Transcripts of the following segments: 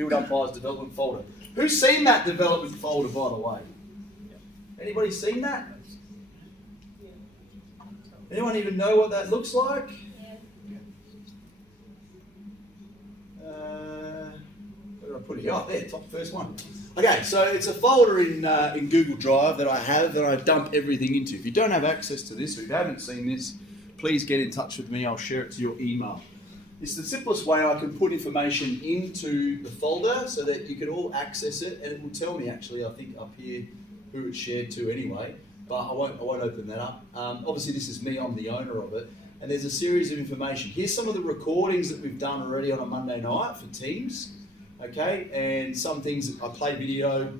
Field Umpires development folder. Who's seen that development folder, by the way? Anybody seen that? Anyone even know what that looks like? Where did I put it? Oh, there, top first one. Okay, so it's a folder in Google Drive that I have that I dump everything into. If you don't have access to this or you haven't seen this, please get in touch with me. I'll share it to your email. It's the simplest way I can put information into the folder so that you can all access it, and it will tell me actually, I think up here, who it's shared to anyway, but I won't open that up. Obviously this is me, I'm the owner of it, and there's a series of information. Here's some of the recordings that we've done already on a Monday night for teams, okay, and some things, I play video,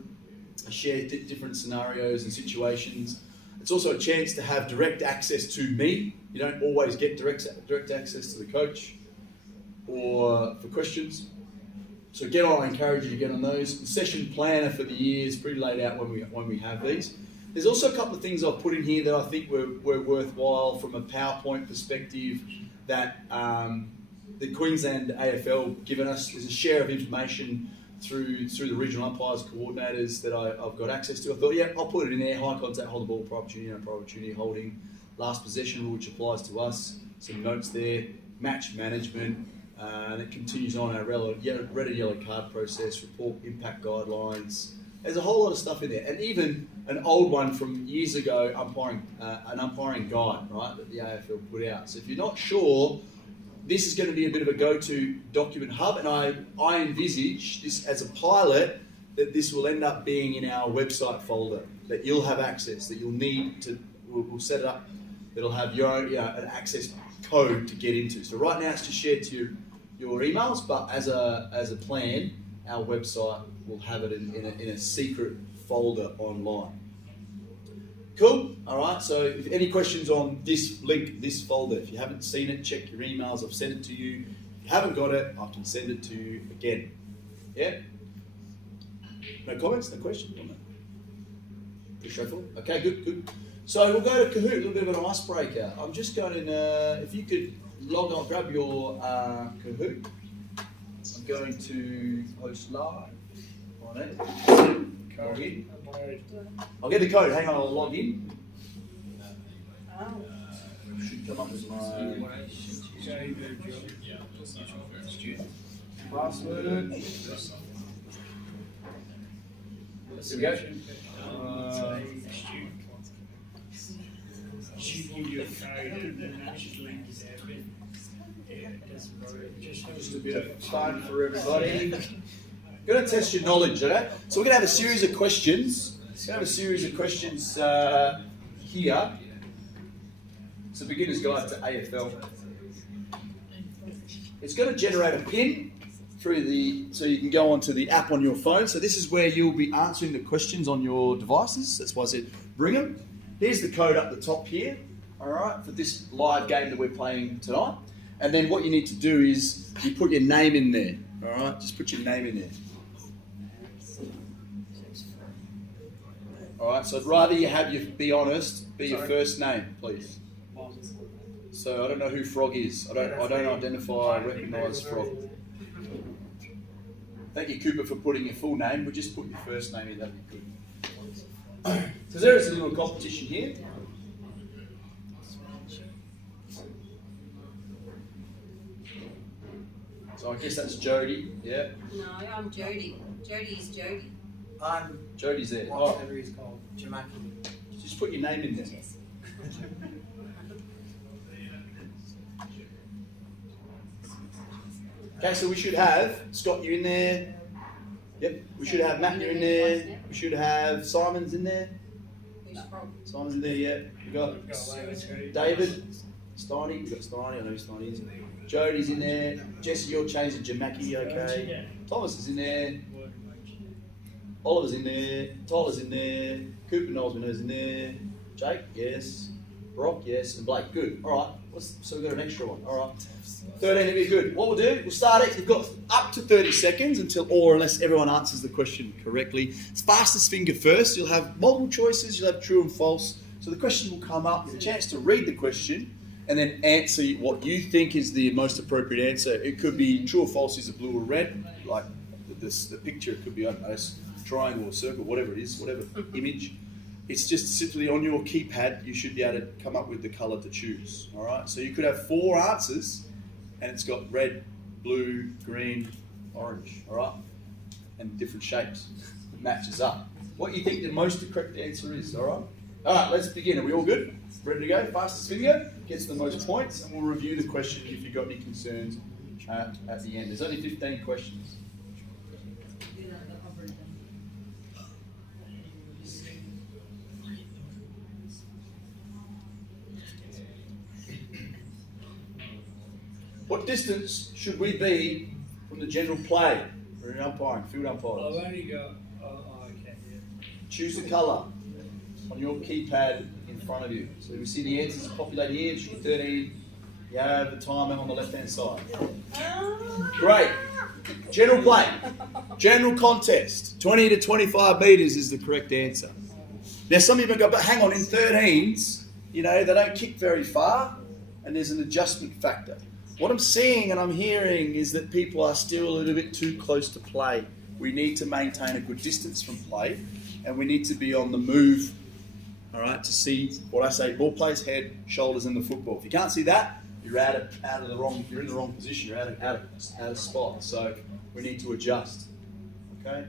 I share different scenarios and situations. It's also a chance to have direct access to me. You don't always get direct access to the coach or for questions. So I encourage you to get on those. The session planner for the year is pretty laid out when we have these. There's also a couple of things I've put in here that I think were worthwhile from a PowerPoint perspective that the Queensland AFL given us. There's a share of information through the regional umpires coordinators that I've got access to. I thought, yeah, I'll put it in there. High contact, hold the ball, pro opportunity, no pro opportunity, holding, last possession rule, which applies to us. Some notes there, match management, and it continues on our red and yellow card process, report impact guidelines. There's a whole lot of stuff in there, and even an old one from years ago, an umpiring guide, right, that the AFL put out. So if you're not sure, this is going to be a bit of a go-to document hub, and I envisage this as a pilot that this will end up being in our website folder, that you'll have access, that you'll need to, we'll set it up, that'll have your own, an access code to get into. So right now it's just shared to your emails, but as a plan, our website will have it in a secret folder online. Cool. All right. So if any questions on this link, this folder, if you haven't seen it, check your emails. I've sent it to you. If you haven't got it, I can send it to you again. Yeah. No comments? No questions on that? Pretty straightforward. Okay. Good. So we'll go to Kahoot. A little bit of an icebreaker. I'm just going. If you could log on, grab your Kahoot. I'm going to host live on it. Log in. I'll get the code. Hang on, I'll log in. Should come up with my password. Here we go. Just a bit of fun for everybody. We're going to test your knowledge, okay? So we're going to have a series of questions. Here. It's a beginner's guide to AFL. It's going to generate a pin so you can go onto the app on your phone. So this is where you'll be answering the questions on your devices. That's why I said bring them. Here's the code up the top here, all right, for this live game that we're playing tonight. And then what you need to do is you put your name in there, all right? Just put your name in there. All right, so I'd rather you have you be honest, be your first name, please. So I don't know who Frog is. I don't identify, recognise Frog. Thank you, Cooper, for putting your full name. We'll just put your first name in, that'd be good. So there is a little competition here. So I guess that's Jody, yeah? No, I'm Jody. Jody's Jody. Jody's there. Whatever he's called, Jamaki. Just put your name in there. Yes. Okay, so we should have Scott, you in there. Yep. We should have Matt, you in there. We should have Simon's in there. Simon's in there, yeah. We got David, Steiny. We got Steiny. I know who Steiny is. Jody's in there. Jesse, you're changed to Jamaki. Okay. Thomas is in there. Oliver's in there. Tyler's in there. Cooper Knowles is in there. Jake, yes. Brock, yes. And Blake, good. All right. So we've got an extra one. All right. 13 would be good. What we'll do, we'll start it. We've got up to 30 seconds unless everyone answers the question correctly. It's fastest finger first. You'll have multiple choices. You'll have true and false. So the question will come up with a chance to read the question and then answer what you think is the most appropriate answer. It could be true or false is a blue or red, like the picture. It could be, I don't know, a triangle or circle, whatever it is, whatever image. It's just simply on your keypad, you should be able to come up with the colour to choose. All right, so you could have 4 answers, and it's got red, blue, green, orange. All right, and different shapes. It matches up. What you think the most correct answer is? All right. All right, let's begin. Are we all good? Ready to go? Fastest video gets the most points, and we'll review the question if you've got any concerns at the end. There's only 15 questions. What distance should we be from the general play? We're in umpiring, field umpires. I've only got. Okay, yeah. Choose the colour on your keypad in front of you. So we see the answers populate here. It should be 13. You have the timer on the left-hand side. Great. General play. General contest. 20 to 25 metres is the correct answer. Now some of you might go, but hang on, in 13s, you know, they don't kick very far, and there's an adjustment factor. What I'm seeing and I'm hearing is that people are still a little bit too close to play. We need to maintain a good distance from play, and we need to be on the move, all right, to see what I say, ball player's head, shoulders in the football. If you can't see that, you're you're in the wrong position, you're out of spot. So we need to adjust, okay?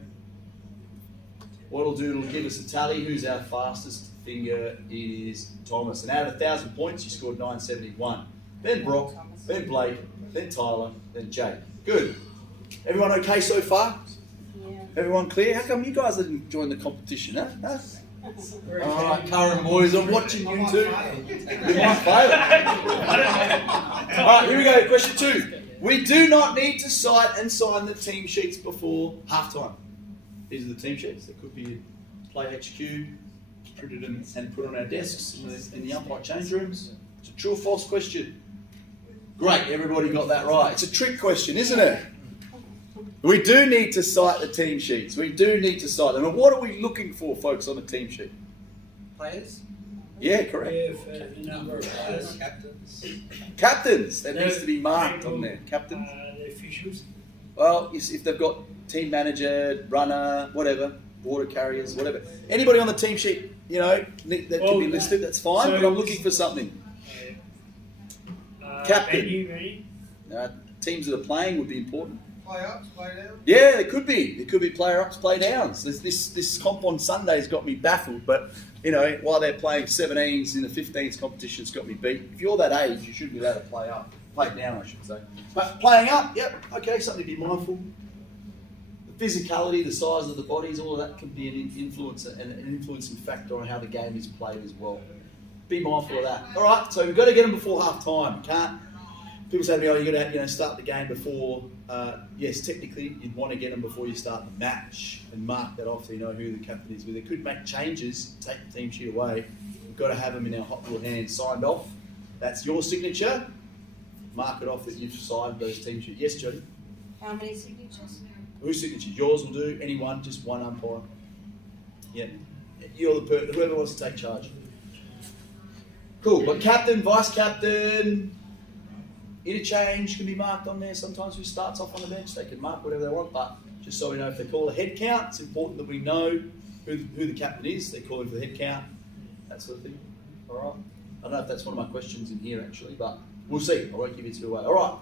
What it'll do, it'll give us a tally. Who's our fastest finger is Thomas. And out of 1,000 points, you scored 971. Then Brock, then Blake, then Tyler, then Jake. Good. Everyone okay so far? Yeah. Everyone clear? How come you guys didn't join the competition, huh? All right, Curran boys, I'm watching you too. You might fail. All right, here we go. Question 2. We do not need to cite and sign the team sheets before halftime. These are the team sheets. They could be Play HQ, printed and put on our desks in the umpire change rooms. It's a true or false question. Great, everybody got that right. It's a trick question, isn't it? We do need to cite the team sheets. We do need to cite them. And what are we looking for, folks, on the team sheet? Players? Yeah, correct. Yeah, for the number of players. Captains? Captains. That needs to be marked on there. Captains. The officials. Well, if they've got team manager, runner, whatever, water carriers, whatever. Anybody on the team sheet, you know, that can be listed, that's fine, so but I'm looking for something. Captain. Ready? Teams that are playing would be important. Play ups, play downs? Yeah, it could be. It could be player ups, play downs. This comp on Sunday's got me baffled, but you know, while they're playing 17s in the 15s competition, it's got me beat. If you're that age, you should be allowed to play up. Play down, I should say. But playing up, yep, okay, something to be mindful. The physicality, the size of the bodies, all of that can be an influence and an influencing factor on how the game is played as well. Be mindful of that. All right, so we've got to get them before half time. People say to me, oh, you've got to start the game before. Yes, technically, you'd want to get them before you start the match and mark that off so you know who the captain is. But they could make changes, take the team sheet away. We've got to have them in our hot little hands signed off. That's your signature. Mark it off that you've signed those team sheets. Yes, Jody? How many signatures? Whose signature? Yours will do. Anyone, just one umpire. Yeah. You're the person, whoever wants to take charge. Cool. But captain, vice captain, interchange can be marked on there. Sometimes who starts off on the bench, they can mark whatever they want. But just so we know, if they call a head count, it's important that we know who the captain is. They're calling for the head count, that sort of thing. All right. I don't know if that's one of my questions in here actually, but we'll see. I won't give it away. All right.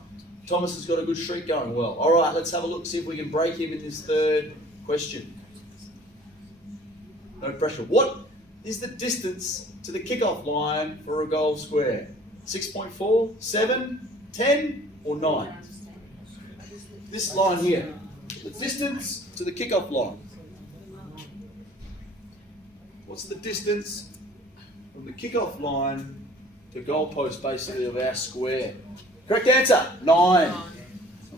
Thomas has got a good streak going well. All right, let's have a look, see if we can break him in this third question. No pressure. What is the distance to the kickoff line for a goal square? 6.4, 7, 10, or 9? This line here. The distance to the kickoff line. What's the distance from the kickoff line to goalpost basically of our square? Correct answer, 9.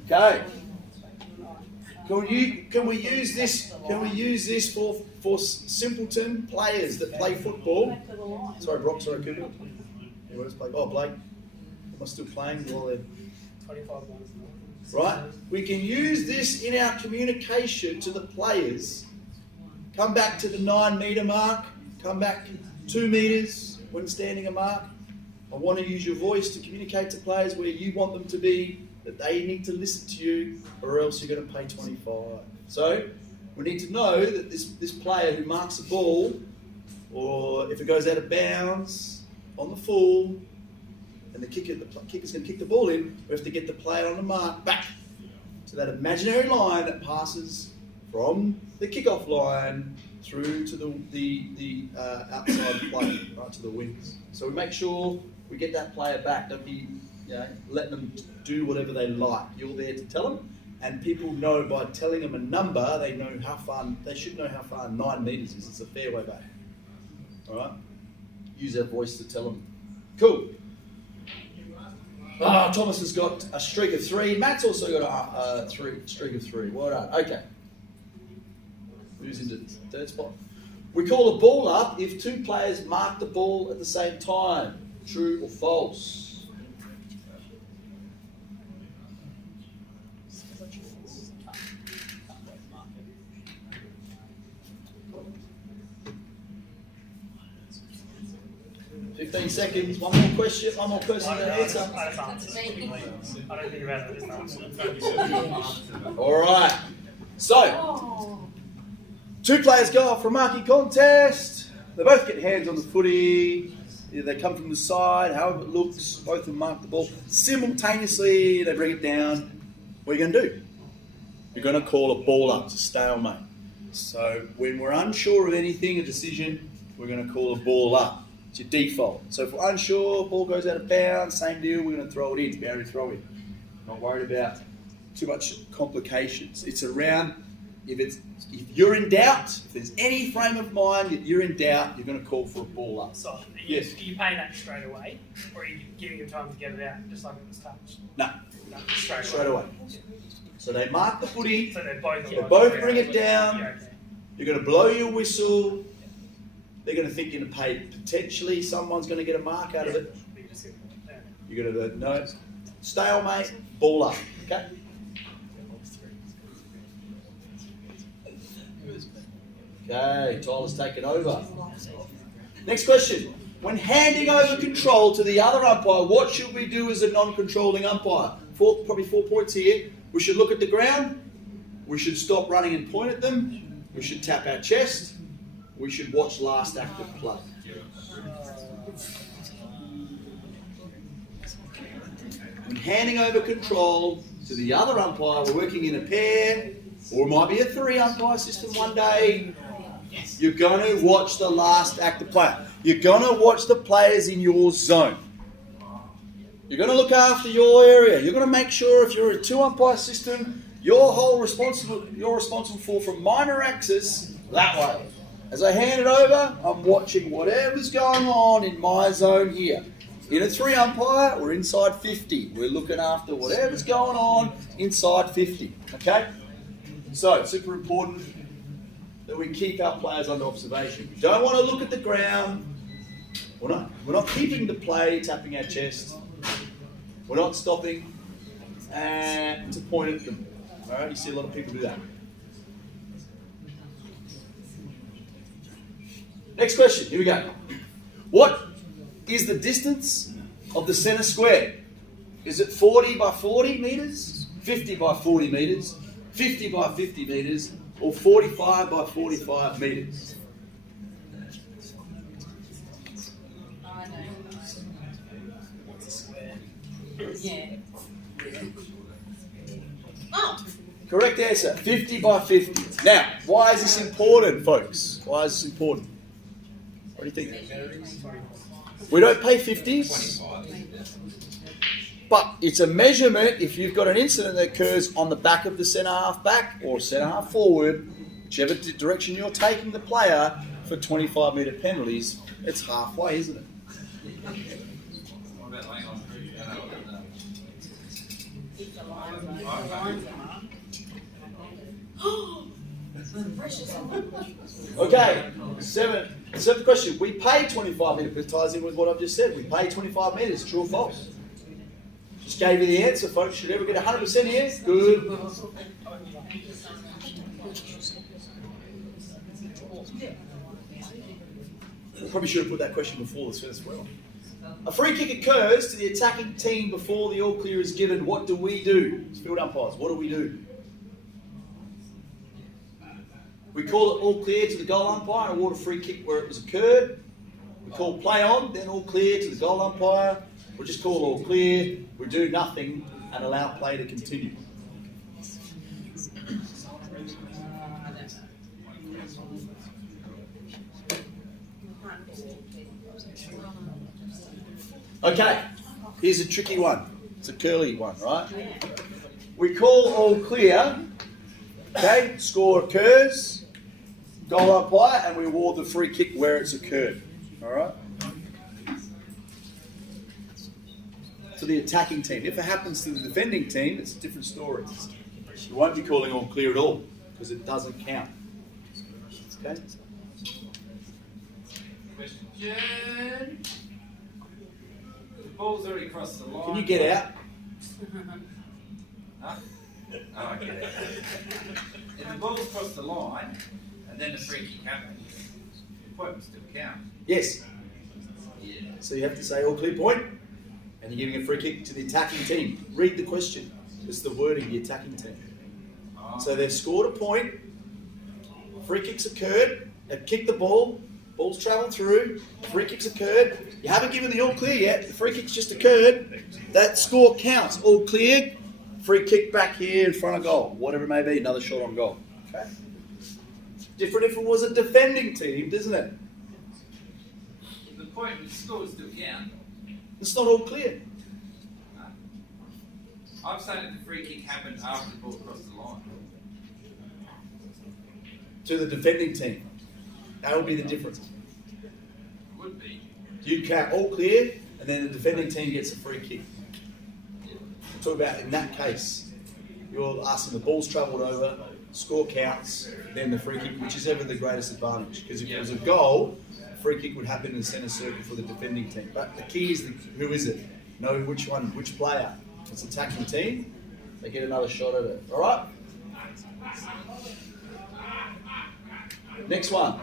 Okay. Can we use this? Can we use this for simpleton players that play football? Sorry, Brock. Sorry, Cooper. Anyone else play? Oh, Blake. Am I still playing while they're 25 points. right? We can use this in our communication to the players. Come back to the 9 metre mark. Come back 2 metres when standing a mark. I want to use your voice to communicate to players where you want them to be, that they need to listen to you, or else you're going to pay 25. So we need to know that this player who marks the ball, or if it goes out of bounds on the full, and the kicker's going to kick the ball in, we have to get the player on the mark back to that imaginary line that passes from the kickoff line through to the outside play, right to the wings. So we make sure we get that player back. Don't be letting them do whatever they like. You're there to tell them, and people know by telling them a number, they know how far. They should know how far 9 meters is. It's a fair way back. All right. Use our voice to tell them. Cool. Thomas has got a streak of 3. Matt's also got a streak of 3. Well done. Okay. Who's into the third spot? We call a ball up if 2 players mark the ball at the same time. True or false? "15 seconds, one more question, one more person to answer." I don't think about it this time. Alright, so 2 players go off for a marking contest. They both get hands on the footy. They come from the side, however it looks, both of them mark the ball. Simultaneously, they bring it down. What are you going to do? You're going to call a ball up to stalemate. So when we're unsure of anything, a decision, we're going to call a ball up. It's your default. So if we're unsure, ball goes out of bounds, same deal, we're going to throw it in, boundary throw in. Not worried about too much complications. It's around, if you're in doubt, if there's any frame of mind that you're in doubt, you're going to call for a ball up. So, Yes. do you pay that straight away, or are you giving them time to get it out, just like it was touched? No, No, straight away. So they mark the footy, So they're both. they both bring it down. Yeah, okay. you're going to blow your whistle, they're going to think you're going to pay, potentially someone's going to get a mark out of it. Be just simple. Yeah. You're going to no, stalemate, ball up, okay? Okay, Tyler's taken over. Next question. When handing over control to the other umpire, what should we do as a non-controlling umpire? Probably 4 points here. We should look at the ground. We should stop running and point at them. We should tap our chest. We should watch last act of play. When handing over control to the other umpire, we're working in a pair, or it might be a 3 umpire system one day. You're going to watch the last act of play. You're going to watch the players in your zone. You're going to look after your area. You're going to make sure if you're a 2 umpire system, you're responsible for from minor axis that way. As I hand it over, I'm watching whatever's going on in my zone here. In a 3 umpire, we're inside 50. We're looking after whatever's going on inside 50. Okay? So it's super important that we keep our players under observation. We don't want to look at the ground. We're not keeping the play, tapping our chest. We're not stopping to point at them. All right, you see a lot of people do that. Next question, here we go. What is the distance of the centre square? Is it 40 by 40 metres, 50 by 40 metres, 50 by 50 metres, or 45 by 45 metres? I know. Yeah. Oh! Correct answer, 50 by 50. Now, why is this important, folks? Why is this important? What do you think? We don't pay 50s, but it's a measurement if you've got an incident that occurs on the back of the centre half back or centre half forward, whichever direction you're taking the player for 25 metre penalties, it's halfway, isn't it? If the lines are precious. Okay, seventh question. We pay 25 metres. This ties in with what I've just said. We pay 25 metres. True or false? Just gave you the answer, folks. Should ever get 100% here? Good. Probably should have put that question before this as well. A free kick occurs to the attacking team before the all clear is given. What do we do? As field umpires, what do we do? We call it all clear to the goal umpire and award a free kick where it was occurred. We call play on, then all clear to the goal umpire. We just call all clear. We do nothing and allow play to continue. Okay, here's a tricky one. It's a curly one, right? We call all clear. Okay, score occurs, goal umpire, and we award the free kick where it's occurred. All right. To the attacking team. If it happens to the defending team, it's a different story. You won't be calling all clear at all because it doesn't count. Okay. Question. The ball's already crossed the line. Can you get out? Huh? Oh, I get it. If the ball's crossed the line and then the free kick happens, the point will still count. Yes. Yeah. So you have to say all clear point, and you're giving a free kick to the attacking team. Read the question. It's the wording, the attacking team. Oh. So they've scored a point, free kicks occurred, they've kicked the ball, ball's travelled through, free kicks occurred, you haven't given the all clear yet, the free kick's just occurred, that score counts. All clear, free kick back here in front of goal, whatever it may be, another shot on goal. Okay. Different if it was a defending team, doesn't it? The point and the score still count. It's not all clear. No. I'm saying that the free kick happened after the ball crossed the line. To the defending team. That would be the difference. It would be. You count all clear, and then the defending team gets a free kick. Talk about in that case, you're asking the ball's travelled over, score counts, then the free kick, which is ever the greatest advantage. Because if it was a goal, free kick would happen in the centre circle for the defending team. But the key is who is it? Know which one, which player. If it's attacking team, they get another shot at it. All right. Next one.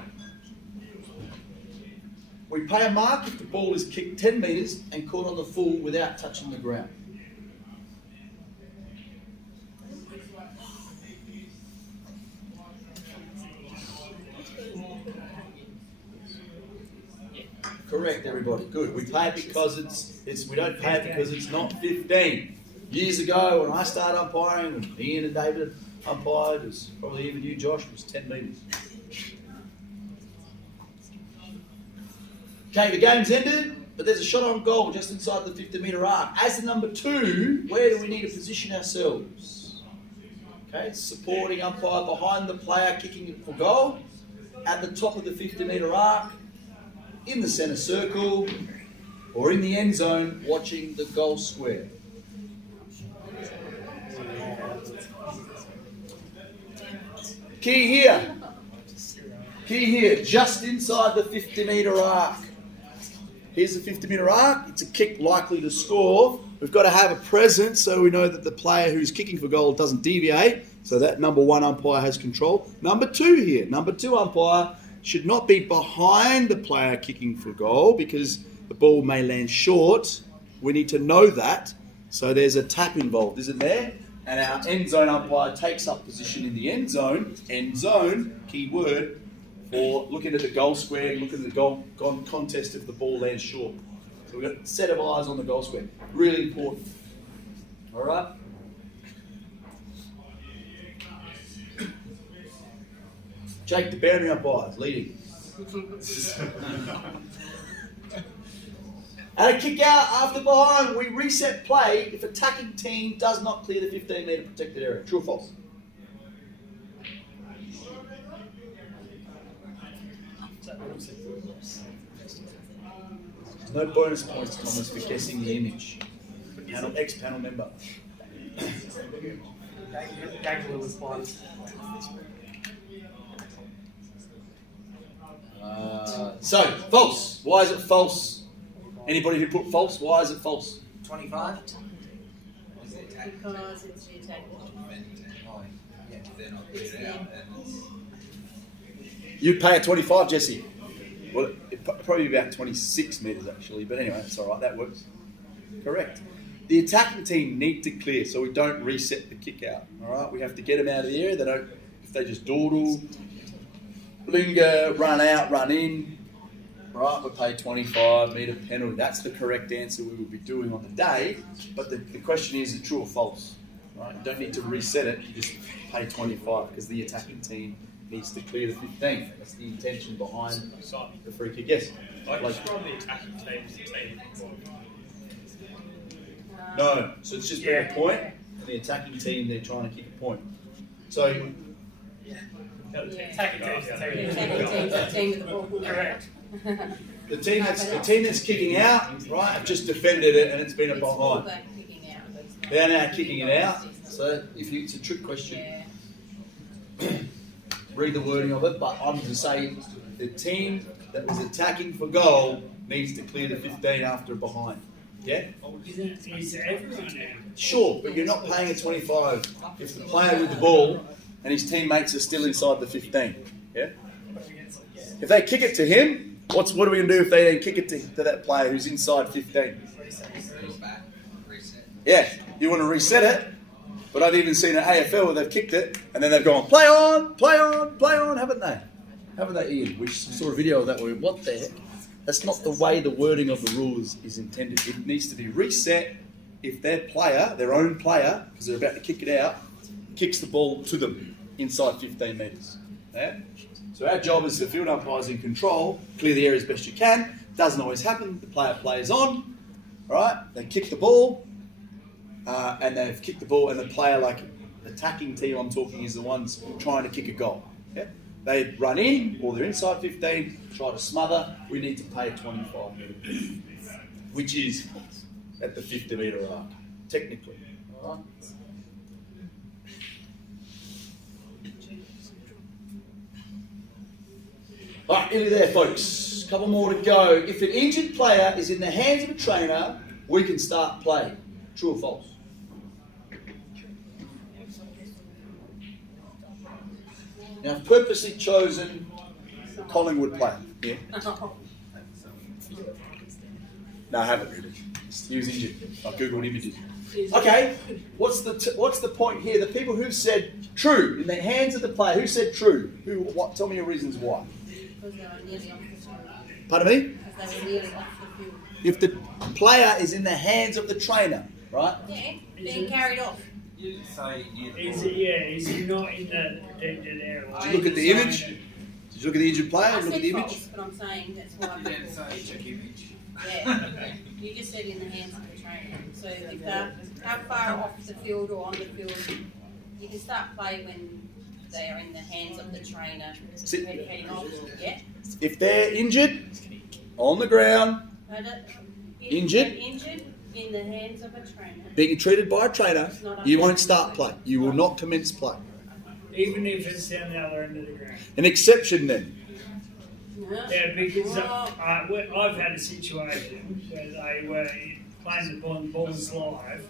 We pay a mark if the ball is kicked 10 metres and caught on the full without touching the ground. Correct, everybody. Good. We pay it because it's we don't pay it because it's not 15. Years ago, when I started umpiring, when Ian and David umpired, it was probably even you, Josh, it was 10 metres. Okay, the game's ended, but there's a shot on goal just inside the 50-metre arc. As the number 2, where do we need to position ourselves? Okay, supporting umpire behind the player kicking it for goal, at the top of the 50-metre arc, in the centre circle, or in the end zone watching the goal square. Key here, just inside the 50-metre arc. Here's the 50-metre arc, it's a kick likely to score. We've got to have a presence so we know that the player who's kicking for goal doesn't deviate, so that number 1 umpire has control. Number 2 here, number 2 umpire should not be behind the player kicking for goal because the ball may land short. We need to know that. So there's a tap involved, isn't there? And our end zone umpire takes up position in the end zone, key word, for looking at the goal square, looking at the goal contest if the ball lands short. So we've got a set of eyes on the goal square. Really important. All right? Jake, the boundary umpire is leading. And a kick out after behind, we reset play if attacking team does not clear the 15-metre protected area. True or false? There's no bonus points, Thomas, for guessing the image. Ex-panel member. Gaggle response. So, false. Why is it false? Anybody who put false, why is it false? 25? Because it's the attack. Oh, yeah, they're not cleared out. And You'd pay a 25, Jesse. Well, probably about 26 metres actually, but anyway, that's all right, that works. Correct. The attacking team need to clear so we don't reset the kick out. All right, we have to get them out of the area. If they just dawdle, Blinga, run out, run in. Right, we pay 25, metre penalty. That's the correct answer we would be doing on the day. But the question is it true or false? Right? You don't need to reset it, you just pay 25 because the attacking team needs to clear the 15. That's the intention behind the free kick. Yes? I describe the attacking team as a team. No, so it's just been a point. The attacking team, they're trying to kick a point. So, Attacking team is a The team. attacking team's the team with the ball. Correct. the team that's kicking out, right, have just defended it and it's been a It's behind. fullback kicking out, but it's not- They're now kicking it out. So it's a trick question. Yeah. Read the wording of it, but I'm going to say the team that was attacking for goal needs to clear the 15 after a behind. Yeah? Is everyone now? Sure, but you're not paying a 25 if the player with the ball and his teammates are still inside the 15. Yeah? If they kick it to him, what are we going to do if they then kick it to that player who's inside 15? Go back, reset. Yeah, you want to reset it, but I've even seen an AFL where they've kicked it and then they've gone, play on, play on, play on, haven't they? Haven't they, Ian? We saw a video of that where, what the heck? That's not the way the wording of the rules is intended. It needs to be reset if their player, their own player, because they're about to kick it out, kicks the ball to them inside 15 metres. Yeah? So our job as the field umpires in control, clear the area as best you can. Doesn't always happen. The player plays on, right? They kick the ball, and they've kicked the ball, and the player, like attacking team I'm talking, is the ones trying to kick a goal. Yeah? They run in, or they're inside 15, try to smother. We need to pay 25 metres, which is at the 50 metre arc, technically. Right? Alright, nearly there, folks. Couple more to go. If an injured player is in the hands of a trainer, we can start play. True or false? Now, I've purposely chosen Collingwood player. Yeah. No, I haven't really. He was injured. I googled images. Okay, what's the point here? The people who said true in the hands of the player. Who said true? Who? What? Tell me your reasons why. Because they were nearly off the field. Pardon me? Because they were nearly off the field. If the player is in the hands of the trainer, right? Yeah, being carried off. You didn't say near the Is ball. it, yeah, is he not in the protected area? Did you look at the image? Did you look at the injured player? I Look at said the image. false, but I'm saying that's why You didn't say people. check image. Yeah, you just said in the hands of the trainer. So if they're how far off the field or on the field, you can start play when they are in the hands of the trainer. Sit. Heading off. Yeah. If they're injured, on the ground, No, that- if Injured? they're injured in the hands of a trainer. being treated by a trainer, you won't start play. You will not commence play. Even if it's down the other end of the ground. An exception then. No. Yeah, because Well, I've had a situation where they were playing the ball's live,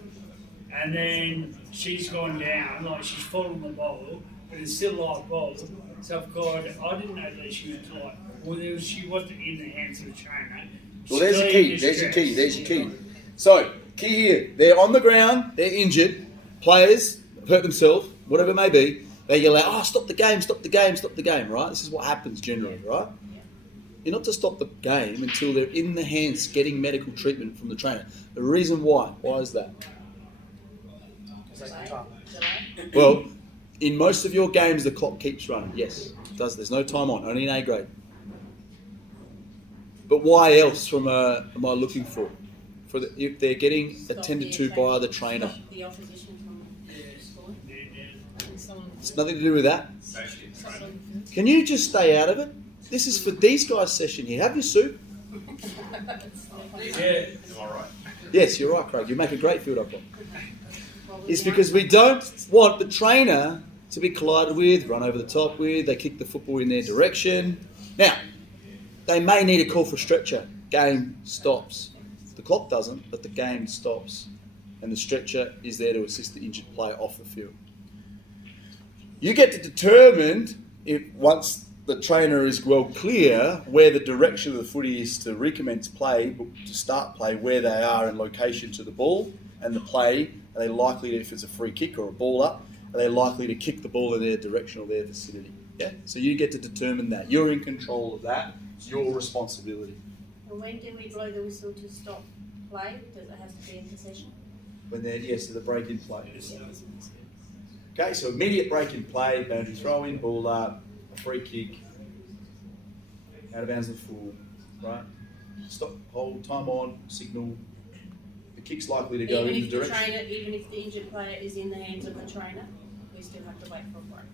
and then she's gone down, like she's fallen the ball, but it's still live ball. So I've got, I didn't know that she was like, well, she wasn't in the hands of the trainer. Well, there's the key. There's your key. There's your key. So, key here. They're on the ground. They're injured. Players have hurt themselves, whatever it may be. They yell out, "Oh, stop the game! Stop the game! Stop the game!" Right? This is what happens generally, right? You're not to stop the game until they're in the hands getting medical treatment from the trainer. The reason why? Why is that? delay. Well, in most of your games, the clock keeps running. Yes, it does. There's no time on. Only an A grade. But why else? Am I looking for? If they're getting Stop attended the to attack. by the trainer. Stop the opposition from scoring. It's nothing to do with that. Can you just stay out of it? This is for these guys' session here. Have your soup. Yeah. Yes, you're right, Craig. You make a great field umpire. It's because we don't want the trainer to be collided with, run over the top with, they kick the football in their direction. Now, they may need a call for stretcher. Game stops. The clock doesn't, but the game stops. And the stretcher is there to assist the injured player off the field. You get to determine, if once the trainer is well clear, where the direction of the footy is to recommence play, to start play, where they are in location to the ball and the play. Are they likely to, if it's a free kick or a ball up, are they likely to kick the ball in their direction or their vicinity? Yeah, so you get to determine that. You're in control of that. It's your responsibility. And when do we blow the whistle to stop play? Does it have to be in possession? When they're, yes, so the break in play. Okay, so immediate break in play, boundary throw in, ball up, a free kick, out of bounds and full, right? Stop, hold, time on, signal. The kick's likely to go Even in if the the direction. trainer, even if the injured player is in the hands of the trainer, we still have to wait for a break.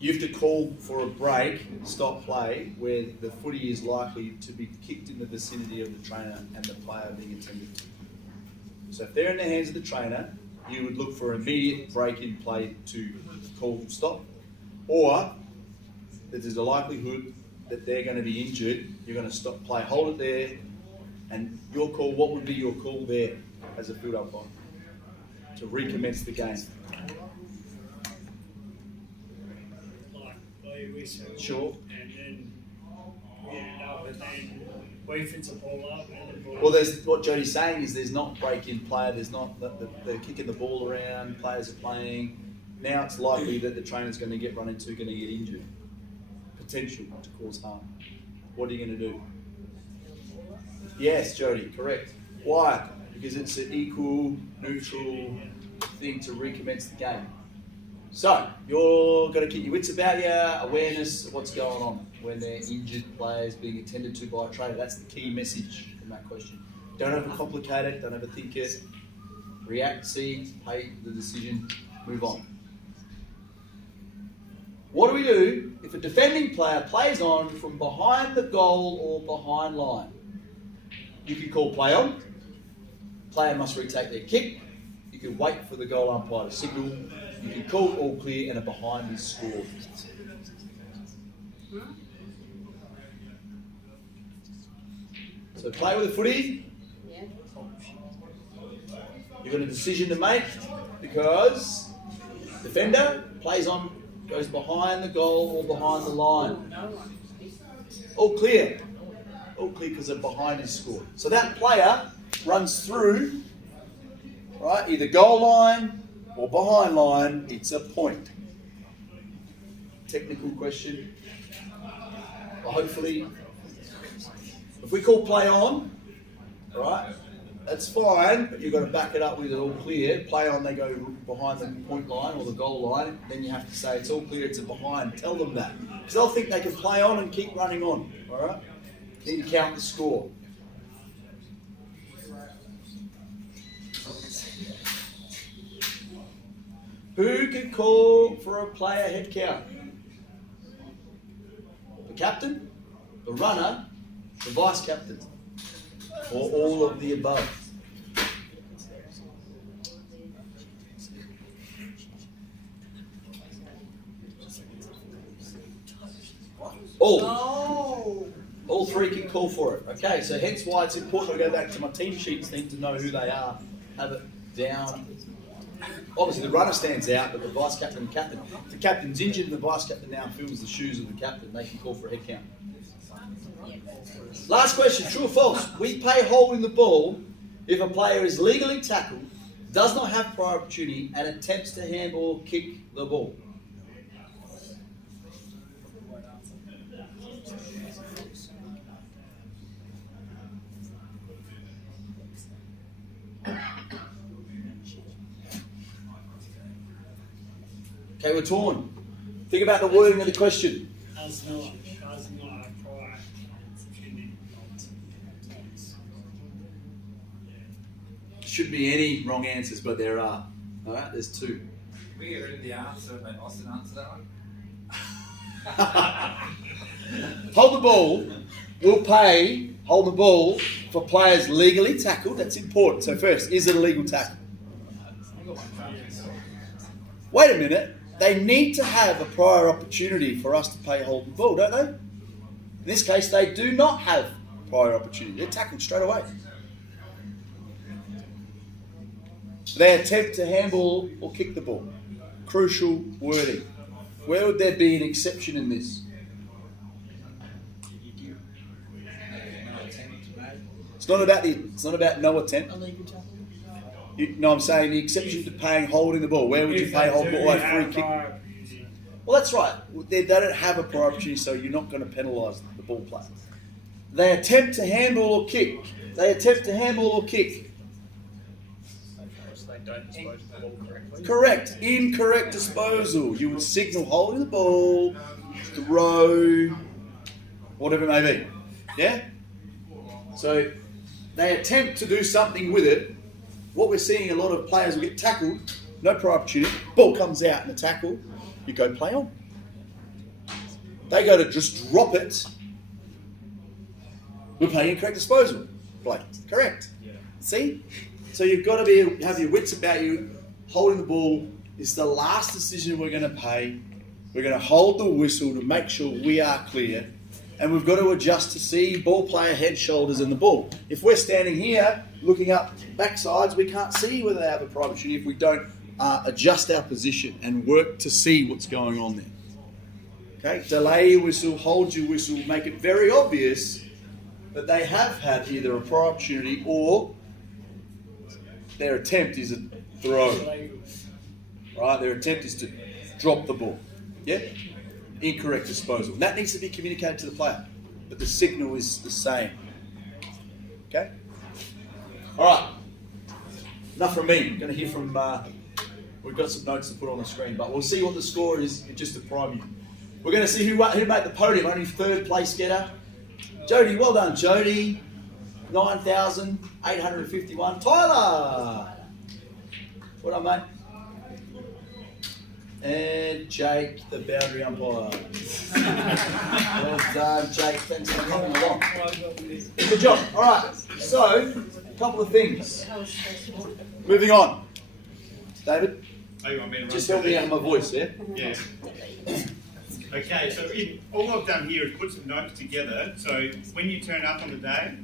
You have to call for a break, stop play, where the footy is likely to be kicked in the vicinity of the trainer and the player being attended to. So if they're in the hands of the trainer, you would look for immediate break in play to call stop. Or if there's a likelihood that they're going to be injured, you're going to stop play, hold it there, and your call, what would be your call there as a field umpire? To recommence the game. Sure. And then get it up, and then wait if it's a ball up and the ball. Well, there's what Jody's saying is there's not break in play. There's not they're kicking the ball around. Players are playing. Now it's likely that the trainer's going to get run into, going to get injured, potential to cause harm. What are you going to do? Yes, Jody, correct. Why? Because it's an equal, neutral thing to recommence the game. So, you're going to keep your wits about you, awareness of what's going on when they're injured players being attended to by a trainer. That's the key message from that question. Don't overcomplicate it, don't overthink it. React, see, pay the decision, move on. What do we do if a defending player plays on from behind the goal or behind line? You can call play on. Player must retake their kick. You can wait for the goal umpire to signal. You can call all clear and a behind is scored. So play with the footy. Yeah. You've got a decision to make because defender plays on, goes behind the goal or behind the line. No one. All clear. All clear because a behind is scored. So that player runs through, right, either goal line or behind line, it's a point. Technical question. Well, hopefully, if we call play on, right, that's fine, but you've got to back it up with it all clear. Play on, they go behind the point line or the goal line. Then you have to say it's all clear, it's a behind. Tell them that. Because they'll think they can play on and keep running on, all right? Then you count the score. Who can call for a player head count? The captain, the runner, the vice captain, or all of the above? All. Oh. All three can call for it. Okay, so hence why it's important to go back to my team sheets thing to know who they are, have it down. Obviously, the runner stands out, but the vice captain and captain. If the captain's injured and the vice captain now fills the shoes of the captain, they can call for a head count. Last question, true or false? We pay holding the ball if a player is legally tackled, does not have prior opportunity, and attempts to handball or kick the ball. Okay, we're torn. Think about the wording of the question. Does not have prior opportunity. Shouldn't be any wrong answers, but there are. All right, there's two. We get rid of the answer and let Austin answer that one. Hold the ball. We'll pay, hold the ball, for players legally tackled. That's important. So first, is it a legal tackle? Wait a minute. They need to have a prior opportunity for us to pay hold the ball, don't they? In this case, they do not have prior opportunity. They're tackled straight away. They attempt to handball or kick the ball. Crucial wording. Where would there be an exception in this? It's not about no attempt. No, I'm saying the exception to paying holding the ball. Where would you pay hold the ball? Like free kick. Well, that's right. They don't have a prior opportunity, so you're not going to penalise the ball player. They attempt to handle or kick. They attempt to handle or kick. They don't dispose of the ball correctly. Correct. Incorrect disposal. You would signal holding the ball, throw, whatever it may be. Yeah? So they attempt to do something with it. What we're seeing, a lot of players will get tackled, no prior opportunity, ball comes out in a tackle, you go play on. They go to just drop it. We're playing incorrect disposal. Play. Correct. Yeah. See? So you've got to have your wits about you. Holding the ball is the last decision we're going to pay. We're going to hold the whistle to make sure we are clear. And we've got to adjust to see ball player head, shoulders and the ball. If we're standing here looking up backsides, we can't see whether they have a prior opportunity if we don't adjust our position and work to see what's going on there. Okay, delay your whistle, hold your whistle, make it very obvious that they have had either a prior opportunity or their attempt is a throw. Right, their attempt is to drop the ball. Yeah? Incorrect disposal. And that needs to be communicated to the player, but the signal is the same. Okay? All right. Enough from me. I'm going to hear from. We've got some notes to put on the screen, but we'll see what the score is just to prime you. We're going to see who made the podium. Only third place getter. Jody, well done, Jody. 9,851. Tyler. Well done, mate. And Jake, the boundary umpire. Well done, Jake. Thanks for coming along. Good job. All right. So, a couple of things. Moving on. David, Oh, you want me to run just through help me these? out with my voice, yeah? Yeah. Okay, so all I've done here is put some notes together. So when you turn up on the day,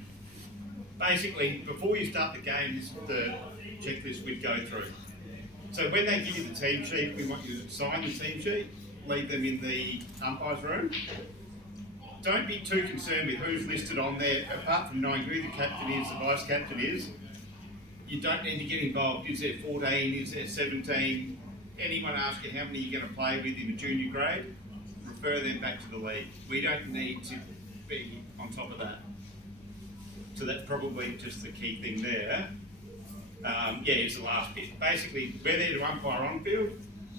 basically before you start the game, this is the checklist we'd go through. So when they give you the team sheet, we want you to sign the team sheet, leave them in the umpires room. Don't be too concerned with who's listed on there, apart from knowing who the captain is, the vice captain is. You don't need to get involved. Is there 14? Is there 17? Anyone ask you how many you're going to play with in a junior grade, refer them back to the league. We don't need to be on top of that. So that's probably just the key thing there. It's the last bit. Basically, we're there to umpire on field.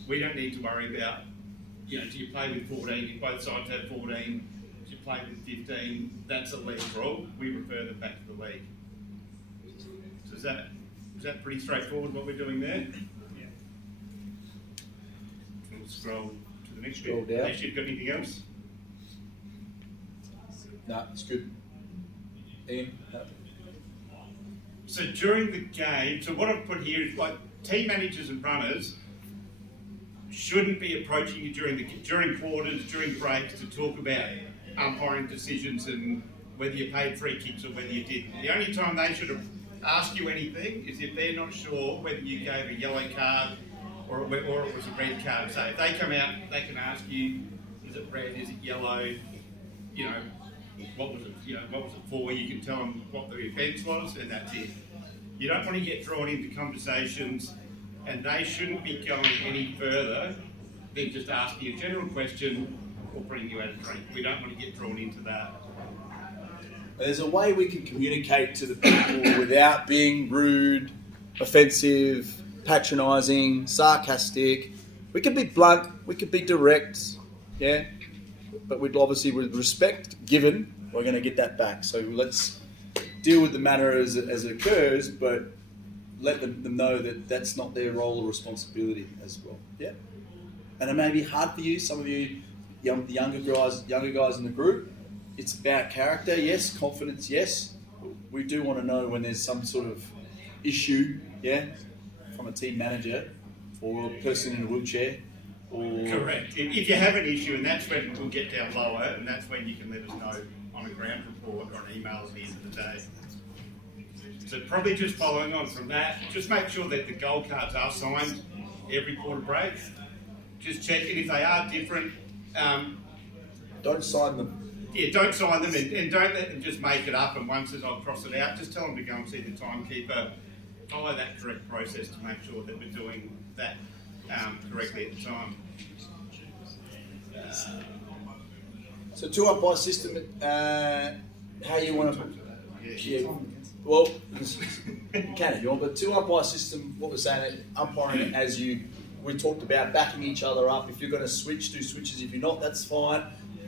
We don't need to worry about, do you play with 14? If both sides have 14, do you play with 15? That's a league rule. We refer them back to the league. So is that pretty straightforward what we're doing there? Yeah. We'll scroll to the next Scroll bit. down. Unless you've got anything else? No, it's good. Ian? No. So during the game, so what I've put here is like team managers and runners shouldn't be approaching you during quarters, during breaks to talk about umpiring decisions and whether you paid free kicks or whether you didn't. The only time they should ask you anything is if they're not sure whether you gave a yellow card or it was a red card. So if they come out, they can ask you, is it red, is it yellow, what was it for? You can tell them what the offence was, and that's it. You don't want to get drawn into conversations, and they shouldn't be going any further than just asking a general question or bringing you out a drink. We don't want to get drawn into that. There's a way we can communicate to the people without being rude, offensive, patronising, sarcastic. We can be blunt, we can be direct, yeah? But we'd obviously, with respect given, we're going to get that back. So let's deal with the matter as it occurs, but let them know that that's not their role or responsibility as well, yeah? And it may be hard for you, some of you, the younger guys in the group. It's about character, yes. Confidence, yes. We do want to know when there's some sort of issue, yeah, from a team manager or a person in a wheelchair. Or Correct. If you have an issue, and that's when we'll get down lower, and that's when you can let us know on a ground report or an email at the end of the day. So probably just following on from that, just make sure that the goal cards are signed every quarter break. Just check, and if they are different, don't sign them. yeah, don't sign them and don't let them just make it up and one says I'll cross it out. Just tell them to go and see the timekeeper. Follow that correct process to make sure that we're doing that correctly at the time. So 2 umpire system, how you want to... Yeah, well, you can if you want, but 2 umpire system, what we're saying, umpiring as we talked about, backing each other up. If you're going to switch, do switches. If you're not, that's fine.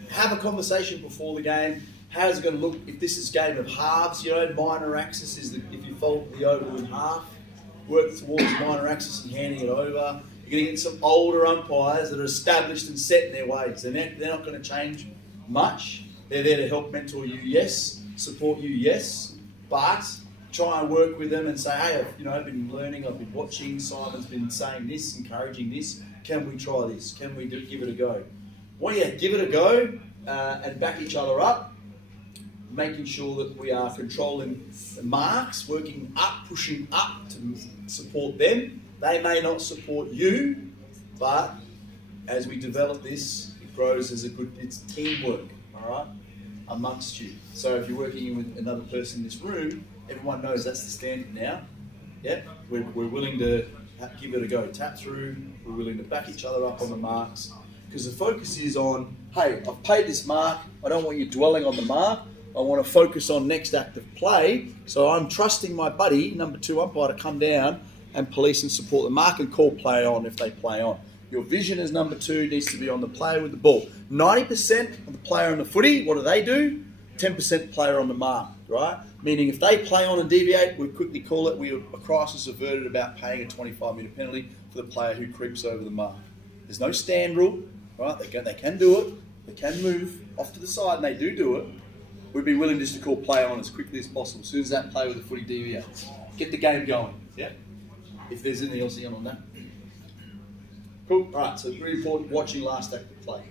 Have a conversation before the game. How's it going to look if this is a game of halves? You know, minor axis is if you fold the oval in half, work towards minor axis and handing it over. You're going to get some older umpires that are established and set in their ways. They're not going to change much. They're there to help mentor you, yes. Support you, yes. But try and work with them and say, hey, I've been learning, I've been watching, Simon's been saying this, encouraging this. Can we try this? Can we give it a go? Well, yeah, give it a go and back each other up, making sure that we are controlling the marks, working up, pushing up to support them. They may not support you, but as we develop this, it grows as it's teamwork, all right, amongst you. So if you're working with another person in this room, everyone knows that's the standard now. Yeah, we're willing to give it a go, tap through, we're willing to back each other up on the marks, because the focus is on, hey, I've paid this mark, I don't want you dwelling on the mark, I want to focus on next act of play, so I'm trusting my buddy, number 2 umpire, to come down and police and support the mark and call play on if they play on. Your vision as number 2 needs to be on the player with the ball. 90% of the player on the footy, what do? 10% player on the mark, right? Meaning if they play on and deviate, we quickly call it, a crisis averted about paying a 25-minute penalty for the player who creeps over the mark. There's no stand rule, right? They can do it, they can move off to the side, and they do it. We'd be willing just to call play on as quickly as possible, as soon as that player with the footy deviates. Get the game going, yeah? If there's anything else on that. Cool, all right, so it's really important, watching last act of play.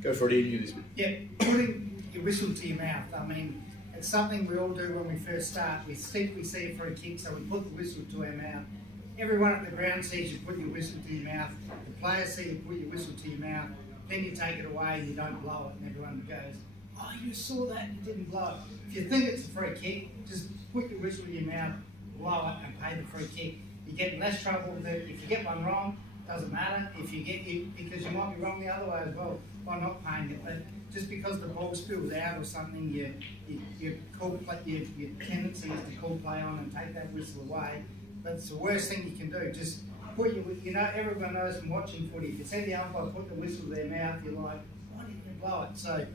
Go for it, Ian, you this bit. Yeah, putting your whistle to your mouth. I mean, it's something we all do when we first start. We think we see it for a kick, so we put the whistle to our mouth. Everyone at the ground sees you put your whistle to your mouth. The players see you put your whistle to your mouth. Then you take it away and you don't blow it, and everyone goes, oh, you saw that and you didn't blow it. If you think it's a free kick, just put your whistle to your mouth, blow it, and pay the free kick. You get in less trouble with it. If you get one wrong, doesn't matter. If you get because you might be wrong the other way as well by not paying it. But just because the ball spills out or something, your tendency is to call play on and take that whistle away. But it's the worst thing you can do. Just put everyone knows from watching footy. If you see the umpire put the whistle to their mouth, you're like, why didn't you blow it? So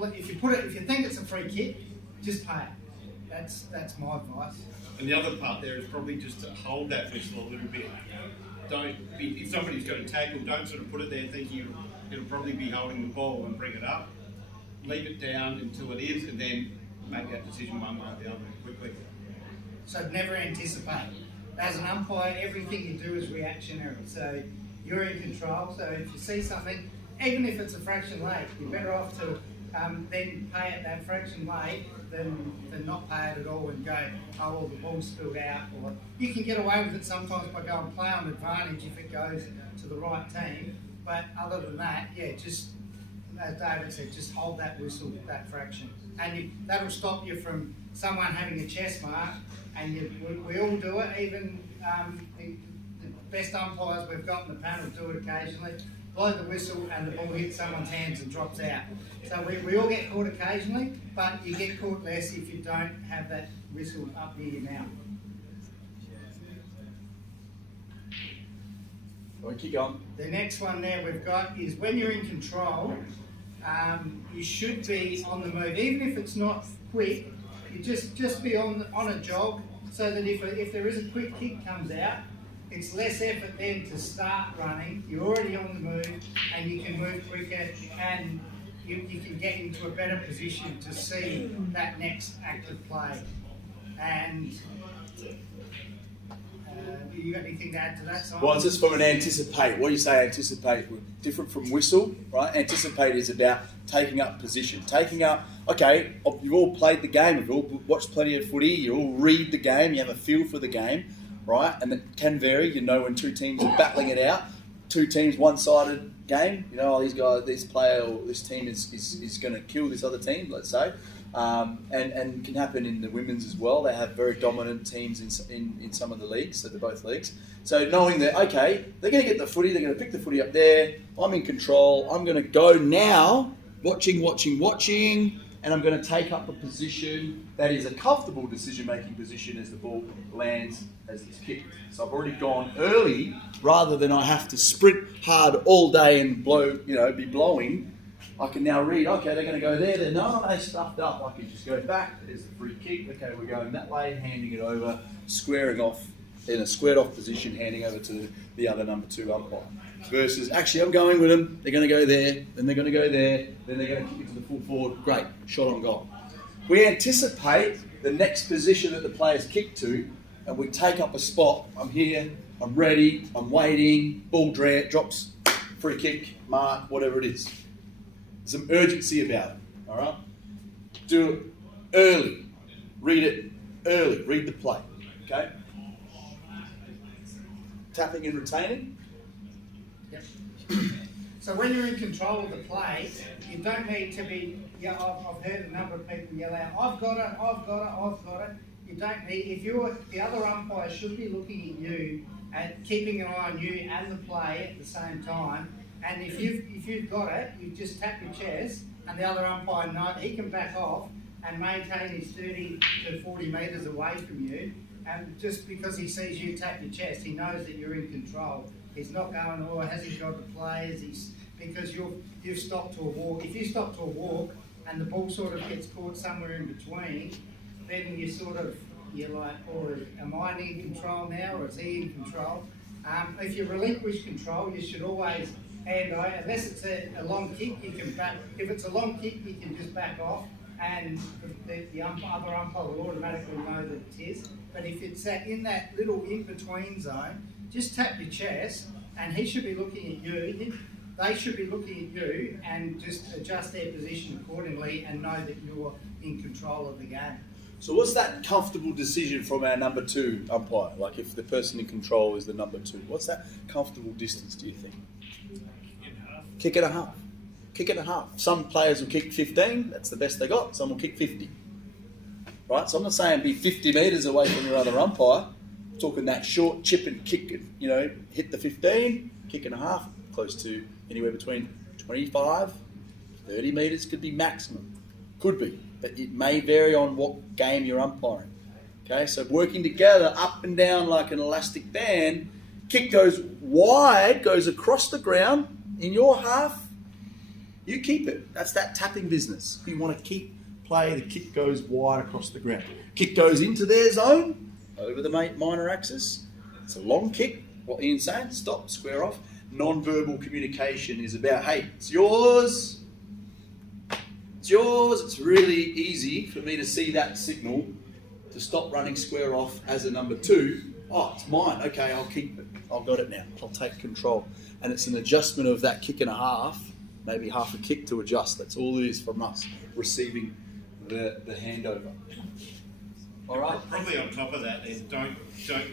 if you think it's a free kick, just pay it. That's my advice. And the other part there is probably just to hold that whistle a little bit. If somebody's got a tackle, don't sort of put it there thinking it'll probably be holding the ball and bring it up. Leave it down until it is, and then make that decision one way or the other quickly. So never anticipate. As an umpire, everything you do is reactionary. So you're in control. So if you see something, even if it's a fraction late, you're better off to then pay it that fraction late than not pay it at all and go, oh, well, the ball spilled out. Or you can get away with it sometimes by going play on advantage if it goes to the right team. But other than that, yeah, just as David said, just hold that whistle, that fraction. And that'll stop you from someone having a chest mark. And we all do it, even the best umpires we've got in the panel do it occasionally. Blow the whistle and the ball hits someone's hands and drops out. So we all get caught occasionally, but you get caught less if you don't have that whistle up near your mouth. Right, keep going. The next one there we've got is when you're in control, you should be on the move. Even if it's not quick, you just be on a jog, so that if there is a quick kick comes out, it's less effort then to start running. You're already on the move, and you can move quicker, and you can get into a better position to see that next active play. And you got anything to add to that, Simon? Well, it's just from an anticipate. What do you say anticipate? Different from whistle, right? Anticipate is about taking up position. Taking up, okay, you've all played the game, you've all watched plenty of footy, you all read the game, you have a feel for the game, right? And it can vary, you know, when two teams are battling it out. Two teams, one-sided game, you know, this player or this team is going to kill this other team, let's say. and can happen in the women's as well. They have very dominant teams in some of the leagues, so they're both leagues. So knowing that, okay, they're going to get the footy, they're going to pick the footy up there, I'm in control, I'm going to go now, watching, and I'm going to take up a position that is a comfortable decision-making position as the ball lands as it's kicked. So I've already gone early, rather than I have to sprint hard all day and be blowing. I can now read, okay, they're going to go there, no, they stuffed up. I can just go back, there's the free kick, okay, we're going that way, handing it over, squaring off, in a squared off position, handing over to the other number 2 umpire. Versus, actually, I'm going with them, they're going to go there, then they're going to go there, then they're going to kick it to the full forward, great, shot on goal. We anticipate the next position that the players kick to, and we take up a spot. I'm here, I'm ready, I'm waiting, ball drops, free kick, mark, whatever it is. Some urgency about it, all right? Do it early. Read it early. Read the play, okay? Tapping and retaining. Yep. So when you're in control of the play, you don't need to be, I've heard a number of people yell out, I've got it. You don't need, the other umpire should be looking at you and keeping an eye on you and the play at the same time. And if you've got it, you just tap your chest, and the other umpire knows he can back off and maintain his 30 to 40 metres away from you. And just because he sees you tap your chest, he knows that you're in control. He's not going, oh, has he got the play? Because you've stopped to a walk. If you stop to a walk and the ball sort of gets caught somewhere in between, then you're like, oh, am I in control now, or is he in control? If you relinquish control, you should always hand over, unless it's a long kick, you can back. If it's a long kick, you can just back off, and the other umpire will automatically know that it is. But if it's in that little in-between zone, just tap your chest, and he should be looking at you. They should be looking at you and just adjust their position accordingly and know that you're in control of the game. So what's that comfortable decision from our number 2 umpire? Like if the person in control is the number 2, what's that comfortable distance, do you think? Kick and a half. Kick and a half. Some players will kick 15, that's the best they got. Some will kick 50. Right? So I'm not saying be 50 metres away from your other umpire. I'm talking that short chip and kick, hit the 15, kick and a half, close to anywhere between 25, 30 metres could be maximum. Could be. But it may vary on what game you're umpiring. Okay, so working together up and down like an elastic band, kick goes wide, goes across the ground in your half, you keep it. That's that tapping business. You want to keep play, the kick goes wide across the ground. Kick goes into their zone, over the minor axis. It's a long kick. What Ian's saying, stop, square off. Non-verbal communication is about, hey, it's yours. It's yours. It's really easy for me to see that signal to stop running square off as a number 2. Oh, it's mine. Okay, I'll keep it. I've got it now. I'll take control. And it's an adjustment of that kick and a half, maybe half a kick to adjust. That's all it is from us, receiving the handover. All right? Probably on top of that, then don't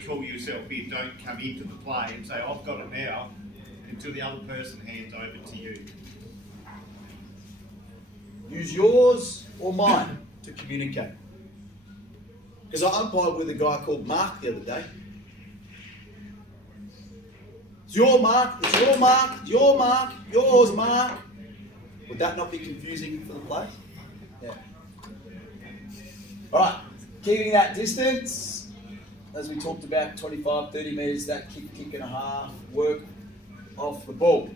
call yourself in. Don't come into the play and say, I've got it now, until the other person hands over to you. Use yours or mine to communicate. Because I umpired with a guy called Mark the other day. It's your mark, it's your mark, it's your mark, yours, Mark. Would that not be confusing for the play? Yeah. All right, keeping that distance, as we talked about, 25, 30 metres, that kick and a half, work off the ball.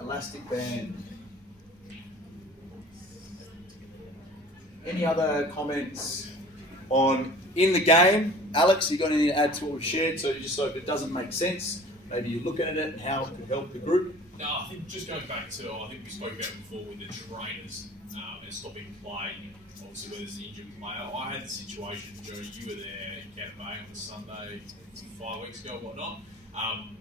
Elastic band. Any other comments on in the game? Alex, you got anything to add to what we've shared? So if it doesn't make sense, maybe you're looking at it and how it could help the group. No, I think just going back to, I think we spoke about before with the trainers and stopping play, obviously where there's an injured player. I had the situation, Joe, you were there in Camp Bay on the Sunday 5 weeks ago or whatnot.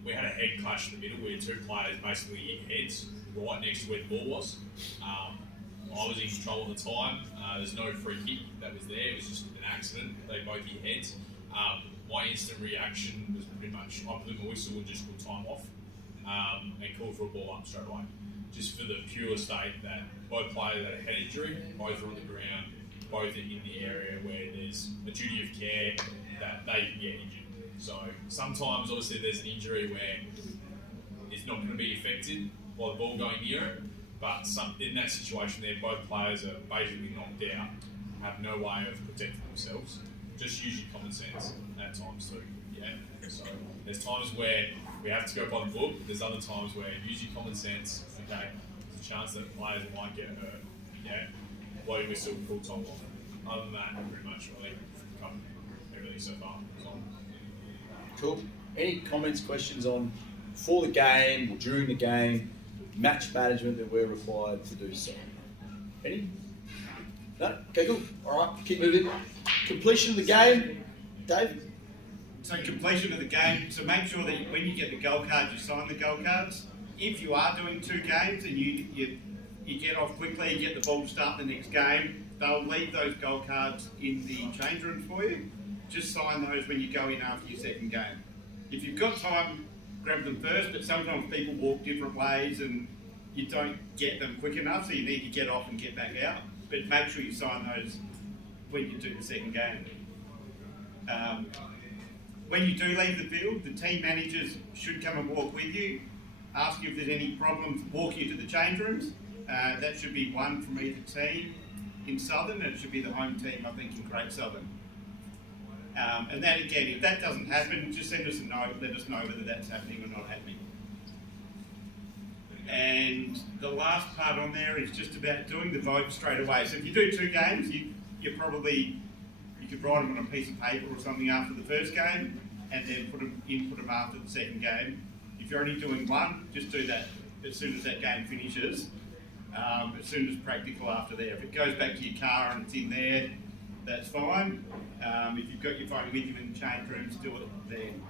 We had a head clash in the middle where 2 players basically hit heads right next to where the ball was. I was in control at the time. There's no free kick that was there. It was just an accident. They both hit heads. My instant reaction was pretty much I blew my whistle and just put time off and called for a ball up straight away. just for the pure state that both players had a head injury, both are on the ground, both are in the area where there's a duty of care that they can get injured. So sometimes, obviously, there's an injury where it's not going to be affected by the ball going near it, but in that situation there, both players are basically knocked out, have no way of protecting themselves. Just use your common sense at times too. Yeah. So there's times where we have to go by the book. There's other times where use your common sense. Okay. There's a chance that players might get hurt. Yeah. Blowing whistle, full time off. Other than that, pretty much really covered everything so far. Cool. Any comments, questions on before the game or during the game, match management that we're required to do so? Any? No? Okay, cool. All right, keep moving. Completion of the game, Dave? So completion of the game, so make sure that when you get the goal cards, you sign the goal cards. If you are doing 2 games and you get off quickly, you get the ball to start the next game, they'll leave those goal cards in the change rooms for you. Just sign those when you go in after your second game. If you've got time, grab them first, but sometimes people walk different ways and you don't get them quick enough, so you need to get off and get back out. But make sure you sign those when you do the second game. When you do leave the field, the team managers should come and walk with you, ask you if there's any problems, walk you to the change rooms. That should be one from either team in Southern, and it should be the home team, I think, in Great Southern. And then again, if that doesn't happen, just send us a note, let us know whether that's happening or not happening. And the last part on there is just about doing the vote straight away. So if you do 2 games, you could write them on a piece of paper or something after the first game, and then put them after the second game. If you're only doing 1, just do that as soon as that game finishes, as soon as practical after there. If it goes back to your car and it's in there, that's fine. If you've got your phone with you in the change rooms, do it then.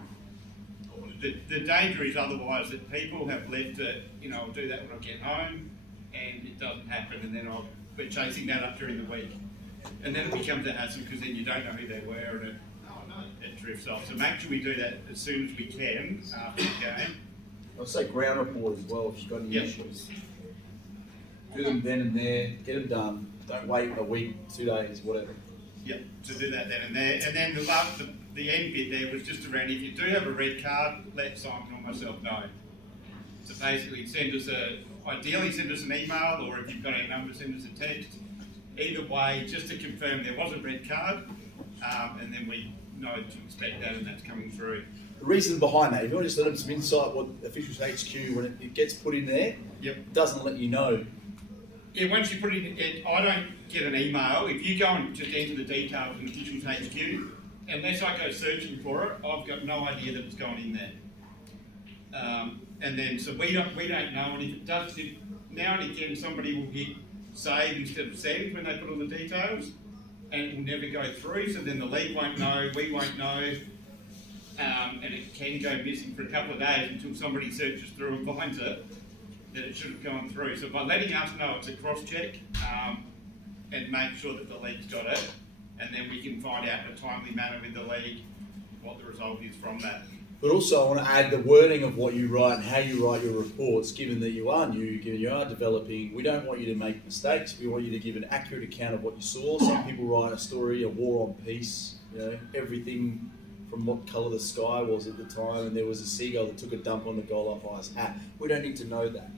The danger is otherwise that people have left it, I'll do that when I get home, and it doesn't happen, and then we're chasing that up during the week. And then it becomes a hassle because then you don't know who they were and it drifts off. So make sure we do that as soon as we can after the game. I'll say ground report as well if you've got any issues. Do them then and there, get them done. Don't wait a week, 2 days, whatever. Yep, to do that then and there. And then the end bit there was just around, if you do have a red card, let Simon or myself know. So basically ideally send us an email, or if you've got our number, send us a text. Either way, just to confirm there was a red card, and then we know to expect that and that's coming through. The reason behind that, if you want to just let them some insight what officials HQ, when it gets put in there, it doesn't let you know. Yeah, once you put it in, I don't get an email. If you go and just enter the details in officials HQ, unless I go searching for it, I've got no idea that it's gone in there. And then, so we don't know, and if it does, now and again somebody will hit save instead of send when they put all the details, and it will never go through, so then the league won't know, we won't know, and it can go missing for a couple of days until somebody searches through and finds it, that it should have gone through. So by letting us know it's a cross-check, and make sure that the league's got it, and then we can find out in a timely manner with the league what the result is from that. But also I want to add the wording of what you write and how you write your reports, given that you are new, given you are developing. We don't want you to make mistakes. We want you to give an accurate account of what you saw. Some people write a story, a war on peace, everything from what colour the sky was at the time, and there was a seagull that took a dump on the goal umpire's hat. We don't need to know that,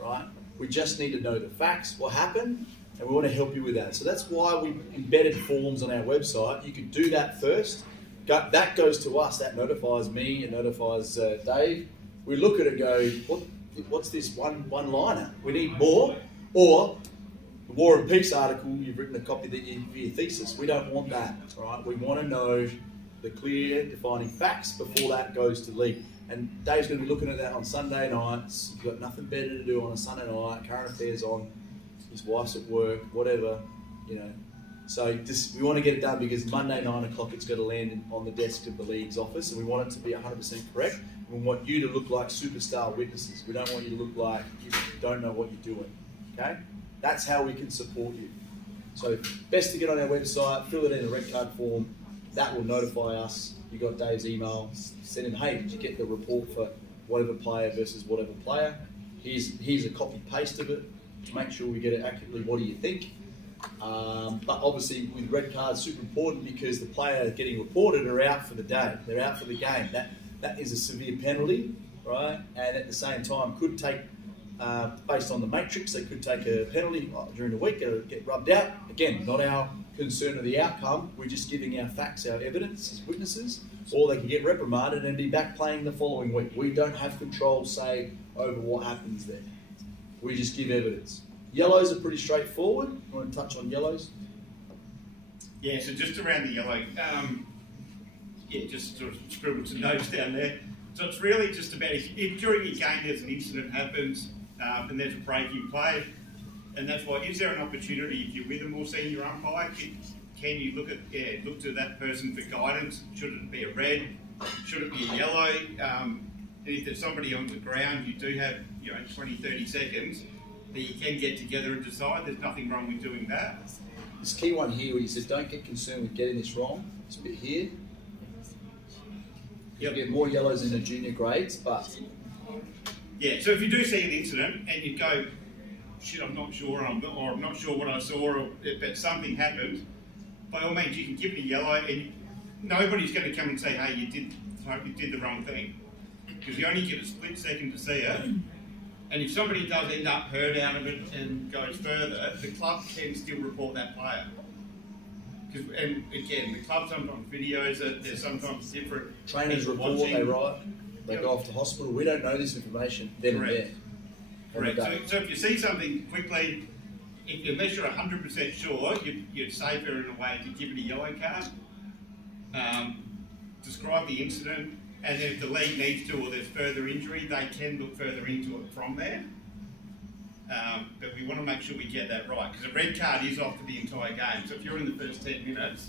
right? We just need to know the facts, what happened, and we want to help you with that. So that's why we embedded forms on our website. You can do that first. That goes to us, that notifies me, it notifies Dave. We look at it and go, what's this one-liner? We need more. Or the War and Peace article, you've written a copy for your thesis. We don't want that, right? We want to know the clear, defining facts before that goes to league. And Dave's going to be looking at that on Sunday nights. You've got nothing better to do on a Sunday night, current affairs on, his wife's at work, whatever, So we want to get it done because Monday 9 o'clock it's got to land on the desk of the league's office, and we want it to be 100% correct. We want you to look like superstar witnesses. We don't want you to look like you don't know what you're doing. Okay? That's how we can support you. So best to get on our website, fill it in a red card form. That will notify us. You got Dave's email. Send him, hey, did you get the report for whatever player versus whatever player? here's a copy paste of it to make sure we get it accurately. What do you think? But obviously with red cards, super important because the player getting reported are out for the day. They're out for the game. That is a severe penalty, right? And at the same time could take, based on the matrix, they could take a penalty during the week, get rubbed out. Again, not our concern of the outcome. We're just giving our facts, our evidence as witnesses, or they can get reprimanded and be back playing the following week. We don't have control, say, over what happens there. We just give evidence. Yellows are pretty straightforward. You want to touch on yellows? Yeah, so just around the yellow, just sort of scribbled some notes down there. So it's really just about if during your game there's an incident happens and there's a break in play, and that's why, is there an opportunity if you're with a more senior umpire, can you look to that person for guidance? Should it be a red? Should it be a yellow? And if there's somebody on the ground, you do have 20, 30 seconds that you can get together and decide. There's nothing wrong with doing that. This key one here where he says don't get concerned with getting this wrong. It's a bit here. You'll get more yellows in the junior grades, but... Yeah, so if you do see an incident and you go, shit, I'm not sure, or I'm not sure what I saw, but something happened, by all means you can give it a yellow and nobody's going to come and say, hey, you did the wrong thing. Because you only get a split second to see it. And if somebody does end up hurt out of it and goes further, the club can still report that player. And again, the club sometimes videos it, there's sometimes different... Trainers report, they write, they go off to hospital. We don't know this information then and there. Correct. So if you see something quickly, unless you're 100% sure, you're safer in a way to give it a yellow card, describe the incident, and then if the league needs to or there's further injury, they can look further into it from there. But we want to make sure we get that right, because a red card is off for the entire game. So if you're in the first 10 minutes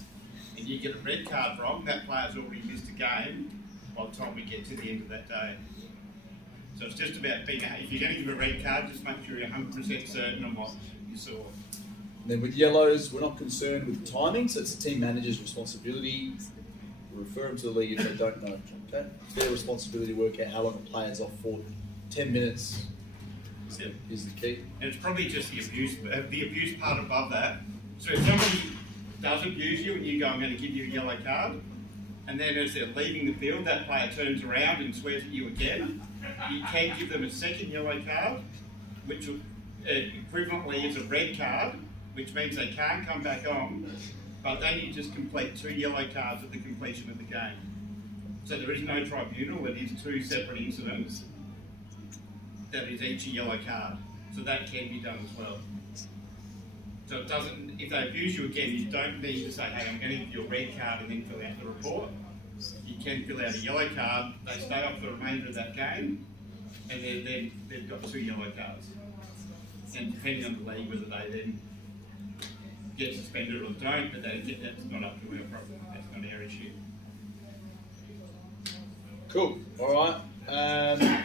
and you get a red card wrong, that player's already missed a game by the time we get to the end of that day. So it's just about being, if you're going to give a red card, just make sure you're 100% certain on what you saw. And then with yellows, we're not concerned with timing, so it's the team manager's responsibility. We refer them to the league if they don't know. Okay? It's their responsibility to work out how long a player's off for. 10 minutes is the key. And it's probably just the abuse part above that. So if somebody does abuse you and you go, I'm going to give you a yellow card, and then as they're leaving the field, that player turns around and swears at you again, you can give them a second yellow card, which equivalently is a red card, which means they can't come back on, but then you just complete 2 yellow cards at the completion of the game. So there is no tribunal, it is 2 separate incidents. That is each a yellow card. So that can be done as well. So it doesn't, if they abuse you again, you don't need to say, hey, I'm going to give you a red card and then fill out the report. You can fill out a yellow card, they stay off the remainder of that game, and then they've got 2 yellow cards. And depending on the league, whether they then get suspended or don't, but that's not up to our problem, that's not our issue. Cool, alright.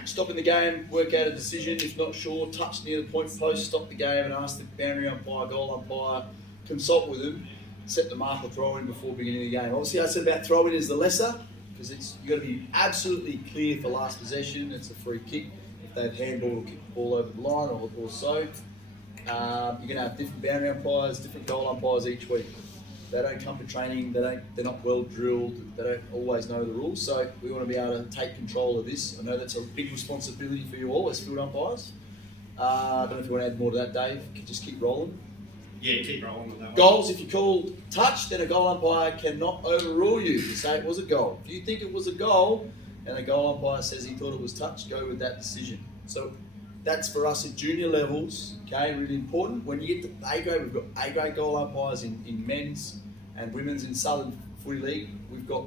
Stopping the game, work out a decision. If not sure, touch near the point post, stop the game and ask the boundary umpire, goal umpire, consult with them, set the mark or throw in before beginning the game. Obviously I said about throw in is the lesser, because you've got to be absolutely clear for last possession. It's a free kick. If they've handballed or kicked the ball over the line or so. You're going to have different boundary umpires, different goal umpires each week. They don't come to training, they're not well drilled, they don't always know the rules, so we want to be able to take control of this. I know that's a big responsibility for you all as field umpires. I don't know if you want to add more to that, Dave. Just keep rolling. Yeah, keep rolling with that one. Goals, if you call touch, then a goal umpire cannot overrule you to say it was a goal. If you think it was a goal and a goal umpire says he thought it was touch, go with that decision. So that's for us at junior levels, okay, really important. When you get to A grade, we've got A grade goal umpires in men's and women's in Southern Footy League. We've got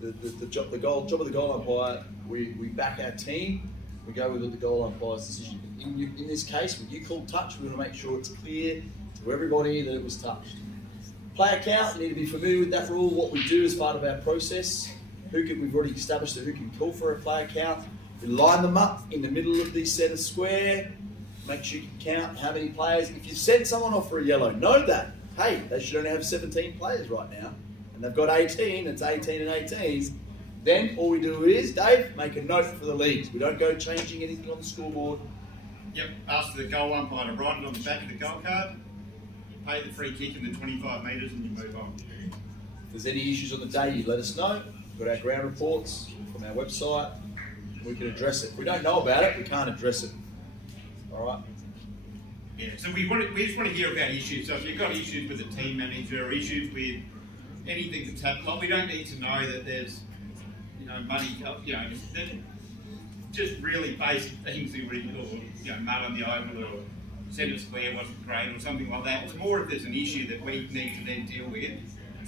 the job of the goal umpire. We back our team. We go with the goal umpire's decision. In this case, when you call touch, we want to make sure it's clear to everybody that it was touched. Player count, you need to be familiar with that rule. What we do as part of our process. We've already established who can call for a player count. We line them up in the middle of the centre square. Make sure you can count how many players. If you send someone off for a yellow, know that. Hey, they should only have 17 players right now. And they've got 18, it's 18 and 18s. Then all we do is, Dave, make a note for the leagues. We don't go changing anything on the scoreboard. Yep, ask the goal umpire to write it on the back of the goal card, pay the free kick in the 25 metres and you move on. If there's any issues on the day, you let us know. We've got our ground reports from our website. We can address it. If we don't know about it, we can't address it. All right? Yeah, so we just want to hear about issues. So if you've got issues with the team manager or issues with anything that's happened, well, we don't need to know that there's, money, just really basic things, or, mud on the oval or centre square wasn't great or something like that. It's more if there's an issue that we need to then deal with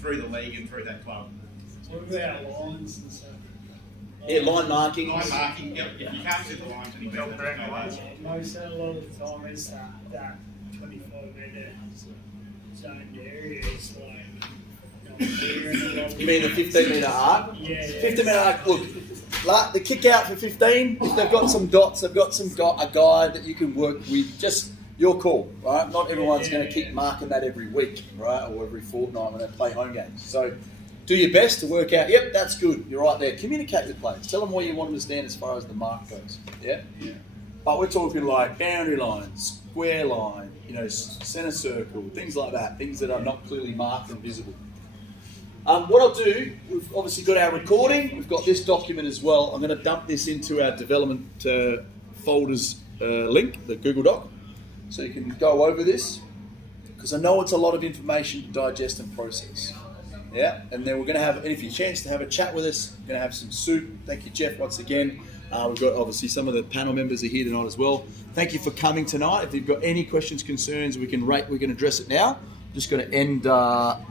through the league and through that club. What about lines and stuff? Yeah, line marking. Line marking, yep. If you can't see the lines any better, there's no lines. A lot of the time it's that 25 metre zoned area. It's like, You mean the 15 metre arc? Yeah. 15 metre arc, look, the kick out for 15, if they've got some dots, they've got a guide that you can work with, just your call, right? Not everyone's going to keep marking that every week, right? Or every fortnight when they play home games. So do your best to work out, yep, that's good, you're right there. Communicate with players. Tell them where you want them to stand as far as the mark goes, yeah? But we're talking like boundary line, square line, centre circle, things like that, things that are not clearly marked and visible. What I'll do, we've obviously got our recording, we've got this document as well. I'm going to dump this into our development folders link, the Google Doc, so you can go over this, because I know it's a lot of information to digest and process. Yeah, and then we're going to have, if you chance to have a chat with us, we're going to have some soup. Thank you, Jeff, once again. We've got obviously some of the panel members are here tonight as well. Thank you for coming tonight. If you've got any questions, concerns, we can address it now. Just going to end